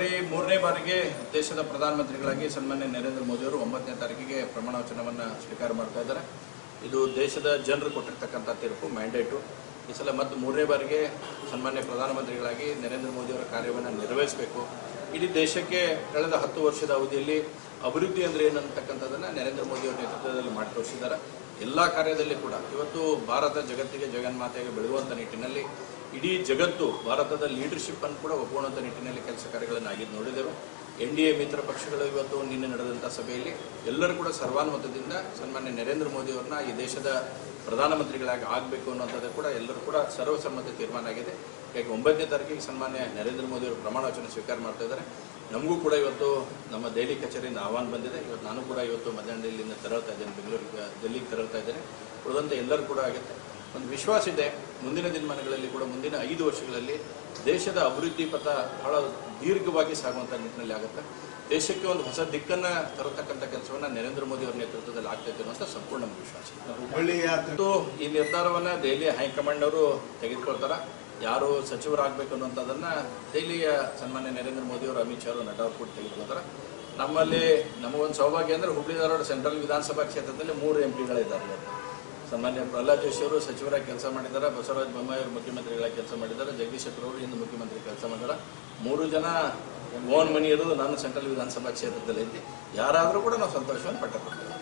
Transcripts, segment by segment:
ನೋಡಿ, ಮೂರನೇ ಬಾರಿಗೆ ದೇಶದ ಪ್ರಧಾನಮಂತ್ರಿಗಳಾಗಿ ಸನ್ಮಾನ್ಯ ನರೇಂದ್ರ ಮೋದಿ ಅವರು 9ನೇ ತಾರೀಕಿಗೆ ಪ್ರಮಾಣ ವಚನವನ್ನು ಸ್ವೀಕಾರ ಮಾಡ್ತಾ ಇದ್ದಾರೆ. ಇದು ದೇಶದ ಜನರು ಕೊಟ್ಟಿರ್ತಕ್ಕಂಥ ತೀರ್ಪು, ಮ್ಯಾಂಡೇಟು. ಈ ಸಲ ಮತ್ತು ಮೂರನೇ ಬಾರಿಗೆ ಸನ್ಮಾನ್ಯ ಪ್ರಧಾನಮಂತ್ರಿಗಳಾಗಿ ನರೇಂದ್ರ ಮೋದಿ ಅವರ ಕಾರ್ಯವನ್ನು ನಿರ್ವಹಿಸಬೇಕು. ಇಡೀ ದೇಶಕ್ಕೆ ಕಳೆದ 10 ವರ್ಷದ ಅವಧಿಯಲ್ಲಿ ಅಭಿವೃದ್ಧಿ ಅಂದರೆ ಏನಂತಕ್ಕಂಥದ್ದನ್ನು ನರೇಂದ್ರ ಮೋದಿ ಅವರ ನೇತೃತ್ವದಲ್ಲಿ ಮಾಡಿ ತೋರಿಸಿದ್ದಾರೆ. ಎಲ್ಲ ಕಾರ್ಯದಲ್ಲಿ ಕೂಡ ಇವತ್ತು ಭಾರತ ಜಗತ್ತಿಗೆ ಜಗನ್ಮಾತೆಗೆ ಬೆಳೆಯುವಂಥ ನಿಟ್ಟಿನಲ್ಲಿ ಇಡೀ ಜಗತ್ತು ಭಾರತದ ಲೀಡರ್ಶಿಪ್ ಅನ್ನು ಕೂಡ ಒಪ್ಪುವಂಥ ನಿಟ್ಟಿನಲ್ಲಿ ಕೆಲಸ ಕಾರ್ಯಗಳನ್ನು ಆಗಿದ್ದು ನೋಡಿದರು. NDA ಮಿತ್ರ ಪಕ್ಷಗಳು ಇವತ್ತು ನಿನ್ನೆ ನಡೆದಂಥ ಸಭೆಯಲ್ಲಿ ಎಲ್ಲರೂ ಕೂಡ ಸರ್ವಾನುಮತದಿಂದ ಸನ್ಮಾನ್ಯ ನರೇಂದ್ರ ಮೋದಿ ಅವರನ್ನ ಈ ದೇಶದ ಪ್ರಧಾನಮಂತ್ರಿಗಳಾಗಿ ಆಗಬೇಕು ಅನ್ನೋಂಥದ್ದು ಕೂಡ ಎಲ್ಲರೂ ಕೂಡ ಸರ್ವಸಮ್ಮತ ತೀರ್ಮಾನ ಆಗಿದೆ. ಹೀಗಾಗಿ 9ನೇ ತಾರೀಕಿಗೆ ಸನ್ಮಾನ್ಯ ನರೇಂದ್ರ ಮೋದಿ ಅವರು ಪ್ರಮಾಣ ವಚನ ಸ್ವೀಕಾರ ಮಾಡ್ತಾ ಇದ್ದಾರೆ. ನಮಗೂ ಕೂಡ ಇವತ್ತು ನಮ್ಮ ದೆಹಲಿ ಕಚೇರಿಯಿಂದ ಆಹ್ವಾನ ಬಂದಿದೆ. ಇವತ್ತು ನಾನು ಕೂಡ ಇವತ್ತು ಮಧ್ಯಾಹ್ನದಲ್ಲಿಂದ ತೆರಳ್ತಾ ಇದ್ದೇನೆ, ಬೆಂಗಳೂರಿಗೆ ಡೆಲ್ಲಿಗೆ ತೆರಳ್ತಾ ಇದ್ದೇನೆ. ಉಳಿದಂತೆ ಎಲ್ಲರೂ ಕೂಡ ಆಗುತ್ತೆ. ಒಂದು ವಿಶ್ವಾಸ ಇದೆ, ಮುಂದಿನ ದಿನಮಾನಗಳಲ್ಲಿ ಕೂಡ ಮುಂದಿನ 5 ವರ್ಷಗಳಲ್ಲಿ ದೇಶದ ಅಭಿವೃದ್ಧಿ ಪಥ ಬಹಳ ದೀರ್ಘವಾಗಿ ಸಾಗುವಂಥ ನಿಟ್ಟಿನಲ್ಲಿ ಆಗುತ್ತೆ. ದೇಶಕ್ಕೆ ಒಂದು ಹೊಸ ದಿಕ್ಕನ್ನು ತರತಕ್ಕಂಥ ಕೆಲಸವನ್ನು ನರೇಂದ್ರ ಮೋದಿ ಅವರ ನೇತೃತ್ವದಲ್ಲಿ ಆಗ್ತೈತೆ ಅನ್ನೋಂಥ ಸಂಪೂರ್ಣ ವಿಶ್ವಾಸ. ಮತ್ತು ಈ ನಿರ್ಧಾರವನ್ನು ದೆಹಲಿ ಹೈಕಮಾಂಡ್ ಅವರು ತೆಗೆದುಕೊಳ್ತಾರೆ. ಯಾರು ಸಚಿವರಾಗಬೇಕು ಅನ್ನುವಂಥದ್ದನ್ನು ದೆಹಲಿಯ ಸನ್ಮಾನ್ಯ ನರೇಂದ್ರ ಮೋದಿ ಅವರು, ಅಮಿತ್ ಶಾ ಅವರು, ನಡ್ಡಾ ಅವರು ಕೂಡ ತೆಗೆದುಕೊಳ್ತಾರೆ. ನಮ್ಮಲ್ಲಿ ನಮಗೊಂದು ಸೌಭಾಗ್ಯ ಅಂದರೆ ಹುಬ್ಳಿ ಧಾರವಾಡ ಸೆಂಟ್ರಲ್ ವಿಧಾನಸಭಾ ಕ್ಷೇತ್ರದಲ್ಲಿ 3 MP ಸನ್ಮಾನ್ಯ ಪ್ರಹ್ಲಾದ್ ಜೋಶಿ ಅವರು ಸಚಿವರಾಗಿ ಕೆಲಸ ಮಾಡಿದ್ದಾರೆ, ಬಸವರಾಜ ಬೊಮ್ಮಾಯಿ ಅವರು ಮುಖ್ಯಮಂತ್ರಿಗಳಾಗಿ ಕೆಲಸ ಮಾಡಿದ್ದಾರೆ, ಜಗದೀಶ್ ಶೆಟ್ಟರ್ ಅವರು ಇಂದು ಮುಖ್ಯಮಂತ್ರಿ ಕೆಲಸ ಮಾಡಿದ್ದಾರೆ. 3 ಜನ ಓನ್ ಮನಿ ಇರೋದು ನಾನು ಸೆಂಟ್ರಲ್ ವಿಧಾನಸಭಾ ಕ್ಷೇತ್ರದಲ್ಲಿ ಐತಿ. ಯಾರಾದರೂ ಕೂಡ ನಾವು ಸಂತೋಷವನ್ನು ಪಟ್ಟಕೊಡ್ತೇವೆ.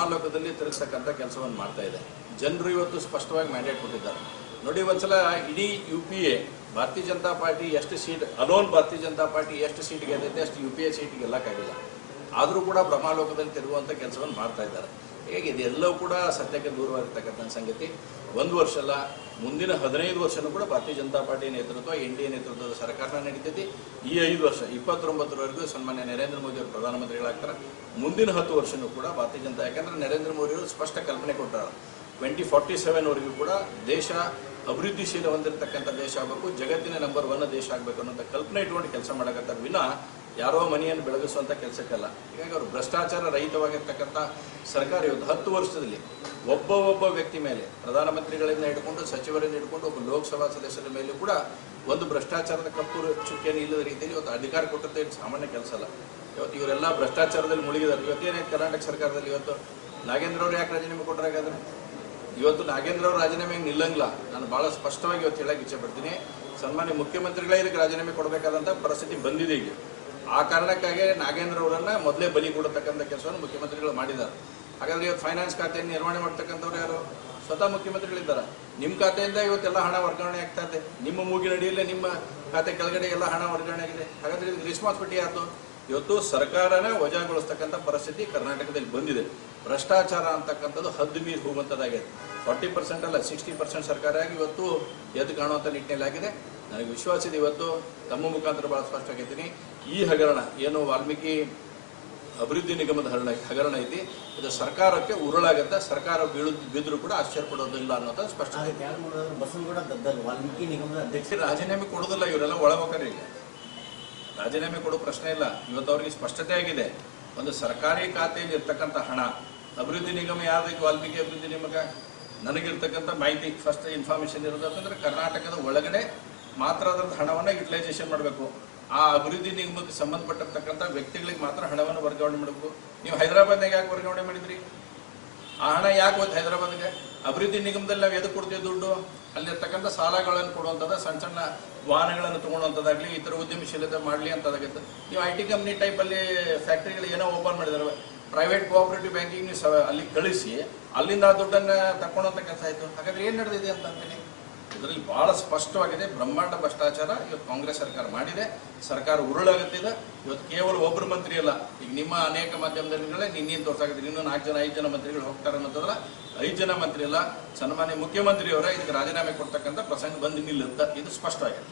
ಮಾಲೋಕದಲ್ಲಿ ತಿರುಗಿಸ್ತಕ್ಕಂಥ ಕೆಲಸವನ್ನು ಮಾಡ್ತಾ ಇದೆ. ಜನರು ಇವತ್ತು ಸ್ಪಷ್ಟವಾಗಿ ಮ್ಯಾಂಡೇಟ್ ಕೊಟ್ಟಿದ್ದಾರೆ. ನೋಡಿ, ಒಂದ್ಸಲ ಇಡೀ UPA ಭಾರತೀಯ ಜನತಾ ಪಾರ್ಟಿ ಎಷ್ಟು ಸೀಟ್ ಅಲೋನ್ ಭಾರತೀಯ ಜನತಾ ಪಾರ್ಟಿ ಎಷ್ಟು ಸೀಟ್ ಗೆದ್ದೈತೆ ಅಷ್ಟು UPA ಸೀಟ್ ಗೆಲ್ಲಕ್ಕಾಗಿಲ್ಲ. ಆದರೂ ಕೂಡ ಬ್ರಹ್ಮಾಲೋಕದಲ್ಲಿ ತಿರುಗುವಂಥ ಕೆಲಸವನ್ನು ಮಾಡ್ತಾ ಇದ್ದಾರೆ. ಹೇಗೆ ಇದೆಲ್ಲವೂ ಕೂಡ ಸತ್ಯಕ್ಕೆ ದೂರವಾಗಿರ್ತಕ್ಕಂಥ ಸಂಗತಿ. 1 ವರ್ಷ ಅಲ್ಲ, ಮುಂದಿನ 15 ವರ್ಷನೂ ಕೂಡ ಭಾರತೀಯ ಜನತಾ ಪಾರ್ಟಿ ನೇತೃತ್ವ, NDA ನೇತೃತ್ವದ ಸರ್ಕಾರ ನಡೀತೈತಿ. ಈ 5 ವರ್ಷ 29ರವರೆಗೂ ಸನ್ಮಾನ್ಯ ನರೇಂದ್ರ ಮೋದಿ ಅವರು ಪ್ರಧಾನಮಂತ್ರಿಗಳಾಗ್ತಾರೆ. ಮುಂದಿನ 10 ವರ್ಷನೂ ಕೂಡ ಭಾರತೀಯ ಜನತಾ, ಯಾಕಂದ್ರೆ ನರೇಂದ್ರ ಮೋದಿ ಅವರು ಸ್ಪಷ್ಟ ಕಲ್ಪನೆ ಕೊಟ್ಟಾರೆ. 2047ವರೆಗೂ ಕೂಡ ದೇಶ ಅಭಿವೃದ್ಧಿಶೀಲ ಹೊಂದಿರತಕ್ಕಂಥ ದೇಶ ಆಗಬೇಕು, ಜಗತ್ತಿನ ನಂಬರ್ 1 ದೇಶ ಆಗಬೇಕು ಅನ್ನೋಂಥ ಕಲ್ಪನೆ ಇಟ್ಕೊಂಡು ಕೆಲಸ ಮಾಡಕತ್ತಾರೆ ವಿನ ಯಾರೋ ಮನೆಯನ್ನು ಬೆಳಗಿಸುವಂಥ ಕೆಲಸಕ್ಕಲ್ಲ. ಹೀಗಾಗಿ ಅವರು ಭ್ರಷ್ಟಾಚಾರ ರಹಿತವಾಗಿರ್ತಕ್ಕಂಥ ಸರ್ಕಾರ ಇವತ್ತು 10 ವರ್ಷದಲ್ಲಿ ಒಬ್ಬ ವ್ಯಕ್ತಿ ಮೇಲೆ, ಪ್ರಧಾನಮಂತ್ರಿಗಳಿಂದ ಹಿಡ್ಕೊಂಡು ಸಚಿವರಿಂದ ಹಿಡ್ಕೊಂಡು ಒಬ್ಬ ಲೋಕಸಭಾ ಸದಸ್ಯರ ಮೇಲೂ ಕೂಡ ಒಂದು ಭ್ರಷ್ಟಾಚಾರದ ಕಪ್ಪು ಚುಕ್ಕಿಯನ್ನು ಇಲ್ಲದ ರೀತಿಯಲ್ಲಿ ಇವತ್ತು ಅಧಿಕಾರ ಕೊಟ್ಟಂತೆ ಸಾಮಾನ್ಯ ಕೆಲಸ ಅಲ್ಲ. ಇವತ್ತು ಇವರೆಲ್ಲ ಭ್ರಷ್ಟಾಚಾರದಲ್ಲಿ ಮುಳುಗಿದ್ದಾರೆ. ಇವತ್ತೇನೇ ಕರ್ನಾಟಕ ಸರ್ಕಾರದಲ್ಲಿ ಇವತ್ತು ನಾಗೇಂದ್ರ ಅವರು ಯಾಕೆ ರಾಜೀನಾಮೆ ಕೊಟ್ಟರಾಗಾದ್ರೆ? ಇವತ್ತು ನಾಗೇಂದ್ರ ಅವರು ರಾಜೀನಾಮೆಗೆ ನಿಲ್ಲಂಗಿಲ್ಲ. ನಾನು ಭಾಳ ಸ್ಪಷ್ಟವಾಗಿ ಇವತ್ತು ಹೇಳಕ್ಕೆ ಇಚ್ಛೆ ಪಡ್ತೀನಿ. ಸನ್ಮಾನ್ಯ ಮುಖ್ಯಮಂತ್ರಿಗಳೇ ಇದಕ್ಕೆ ರಾಜೀನಾಮೆ ಕೊಡಬೇಕಾದಂಥ ಪರಿಸ್ಥಿತಿ ಬಂದಿದೆ ಈಗ. ಆ ಕಾರಣಕ್ಕಾಗಿ ನಾಗೇಂದ್ರ ಅವರನ್ನ ಮೊದಲೇ ಬಲಿ ಕೊಡತಕ್ಕಂಥ ಕೆಲಸವನ್ನು ಮುಖ್ಯಮಂತ್ರಿಗಳು ಮಾಡಿದ್ದಾರೆ. ಹಾಗಾದ್ರೆ ಇವತ್ತು ಫೈನಾನ್ಸ್ ಖಾತೆಯನ್ನು ನಿರ್ವಹಣೆ ಮಾಡ್ತಕ್ಕಂಥವ್ರು ಯಾರು? ಸ್ವತಃ ಮುಖ್ಯಮಂತ್ರಿಗಳಿದ್ದಾರೆ. ನಿಮ್ಮ ಖಾತೆಯಿಂದ ಇವತ್ತೆಲ್ಲ ಹಣ ವರ್ಗಾವಣೆ ಆಗ್ತಾ ಇದೆ. ನಿಮ್ಮ ಮೂಗಿನಡಿಯಲ್ಲೇ ನಿಮ್ಮ ಖಾತೆ ಕೆಳಗಡೆ ಎಲ್ಲ ಹಣ ವರ್ಗಾವಣೆ ಆಗಿದೆ. ಹಾಗಾದ್ರೆ ಇದಕ್ಕೆ ರೆಸ್ಪಾನ್ಸಿಬಿಲಿಟಿ ಯಾವುದು? ಇವತ್ತು ಸರ್ಕಾರನೇ ವಜಾಗೊಳಿಸ್ತಕ್ಕಂಥ ಪರಿಸ್ಥಿತಿ ಕರ್ನಾಟಕದಲ್ಲಿ ಬಂದಿದೆ. ಭ್ರಷ್ಟಾಚಾರ ಅಂತಕ್ಕಂಥದ್ದು ಹದ್ದು ಮೀರಿ ಹೋಗುವಂಥದ್ದಾಗಿದೆ. 40% ಅಲ್ಲ, 60% ಸರ್ಕಾರ ಆಗಿ ಇವತ್ತು ಎದ್ದು ಕಾಣುವಂಥ ನಿಟ್ಟಿನಲ್ಲಿ ಆಗಿದೆ. ನನಗೆ ವಿಶ್ವಾಸ ಇದೆ, ಇವತ್ತು ತಮ್ಮ ಮುಖಾಂತರ ಭಾಳ ಸ್ಪಷ್ಟವಾಗಿದ್ದೀನಿ, ಈ ಹಗರಣ ಏನು ವಾಲ್ಮೀಕಿ ಅಭಿವೃದ್ಧಿ ನಿಗಮದ ಹಗರಣ ಐತಿ, ಇದು ಸರ್ಕಾರಕ್ಕೆ ಉರುಳಾಗತ್ತೆ. ಸರ್ಕಾರ ಬಿದ್ದರೂ ಕೂಡ ಆಶ್ಚರ್ಯ ಪಡೋದಿಲ್ಲ ಅನ್ನೋದು ಸ್ಪಷ್ಟ. ರಾಜೀನಾಮೆ ಕೊಡೋದಿಲ್ಲ, ಇವರೆಲ್ಲ ಒಳಗೋಕರಿ ಇಲ್ಲ. ರಾಜೀನಾಮೆ ಕೊಡೋ ಪ್ರಶ್ನೆ ಇಲ್ಲ. ಇವತ್ತು ಅವ್ರಿಗೆ ಸ್ಪಷ್ಟತೆ ಆಗಿದೆ. ಒಂದು ಸರ್ಕಾರಿ ಖಾತೆಯಲ್ಲಿ ಇರ್ತಕ್ಕಂಥ ಹಣ, ಅಭಿವೃದ್ಧಿ ನಿಗಮ ಯಾವ್ದಕ್ಕೆ ವಾಲ್ಮೀಕಿ ಅಭಿವೃದ್ಧಿ ನಿಗಮ, ನನಗಿರ್ತಕ್ಕಂಥ ಮಾಹಿತಿ ಫಸ್ಟ್ ಇನ್ಫಾರ್ಮೇಶನ್ ಇರೋದು ಅಂತಂದ್ರೆ ಕರ್ನಾಟಕದ ಒಳಗಡೆ ಮಾತ್ರ ಅದರ ಹಣವನ್ನು ಯುಟಿಲೈಸೇಷನ್ ಮಾಡಬೇಕು. ಆ ಅಭಿವೃದ್ಧಿ ನಿಗಮಕ್ಕೆ ಸಂಬಂಧಪಟ್ಟಿರ್ತಕ್ಕಂಥ ವ್ಯಕ್ತಿಗಳಿಗೆ ಮಾತ್ರ ಹಣವನ್ನು ವರ್ಗಾವಣೆ ಮಾಡಬೇಕು. ನೀವು ಹೈದರಾಬಾದ್ನಾಗ ಯಾಕೆ ವರ್ಗಾವಣೆ ಮಾಡಿದ್ರಿ? ಆ ಹಣ ಯಾಕೆ ಹೋಯ್ತು ಹೈದರಾಬಾದ್ಗೆ? ಅಭಿವೃದ್ಧಿ ನಿಗಮದಲ್ಲಿ ನಾವು ಎದಕ್ಕೆ ಕೊಡ್ತೀವಿ ದುಡ್ಡು? ಅಲ್ಲಿರ್ತಕ್ಕಂಥ ಸಾಲಗಳನ್ನು ಕೊಡುವಂಥದ್ದು, ಸಣ್ಣ ಸಣ್ಣ ವಾಹನಗಳನ್ನು ತೊಗೊಳುವಂಥದ್ದಾಗಲಿ, ಇತರ ಉದ್ಯಮಶೀಲತೆ ಮಾಡಲಿ ಅಂತದಾಗುತ್ತೆ. ನೀವು IT ಕಂಪ್ನಿ ಟೈಪಲ್ಲಿ ಫ್ಯಾಕ್ಟ್ರಿಗಳು ಏನೋ ಓಪನ್ ಮಾಡಿದಾರೆ, ಪ್ರೈವೇಟ್ ಕೋಆಪರೇಟಿವ್ ಬ್ಯಾಂಕಿಂಗ್ ನೀವು ಅಲ್ಲಿ ಕಳಿಸಿ ಅಲ್ಲಿಂದ ಆ ದುಡ್ಡನ್ನು ತಗೊಳ್ಳೋಂಥ ಕೆಲಸ ಆಯಿತು. ಹಾಗಾದ್ರೆ ಏನು ನಡೆದಿದೆ ಅಂತ ಅಂತೀನಿ. ಇದರಲ್ಲಿ ಭಾಳ ಸ್ಪಷ್ಟವಾಗಿದೆ. ಬ್ರಹ್ಮಾಂಡ ಭ್ರಷ್ಟಾಚಾರ ಇವತ್ತು ಕಾಂಗ್ರೆಸ್ ಸರ್ಕಾರ ಮಾಡಿದೆ. ಸರ್ಕಾರ ಉರುಳಾಗುತ್ತಿದೆ. ಇವತ್ತು ಕೇವಲ ಒಬ್ಬರು ಮಂತ್ರಿ ಅಲ್ಲ, ಈಗ ನಿಮ್ಮ ಅನೇಕ ಮಾಧ್ಯಮದಲ್ಲಿಗಳೇ ನಿನ್ನೇನು ತೋರ್ಸಾಗುತ್ತೆ, ಇನ್ನೂ 4 ಜನ 5 ಜನ ಮಂತ್ರಿಗಳು ಹೋಗ್ತಾರೆ ಅನ್ನೋದಲ್ಲ. 5 ಜನ ಮಂತ್ರಿ ಅಲ್ಲ, ಸನ್ಮಾನ್ಯ ಮುಖ್ಯಮಂತ್ರಿಯವರ ಇದಕ್ಕೆ ರಾಜೀನಾಮೆ ಕೊಡ್ತಕ್ಕಂಥ ಪ್ರಸಂಗ ಬಂದು ನಿಲ್ಲುತ್ತೆ. ಇದು ಸ್ಪಷ್ಟವಾಗಿದೆ.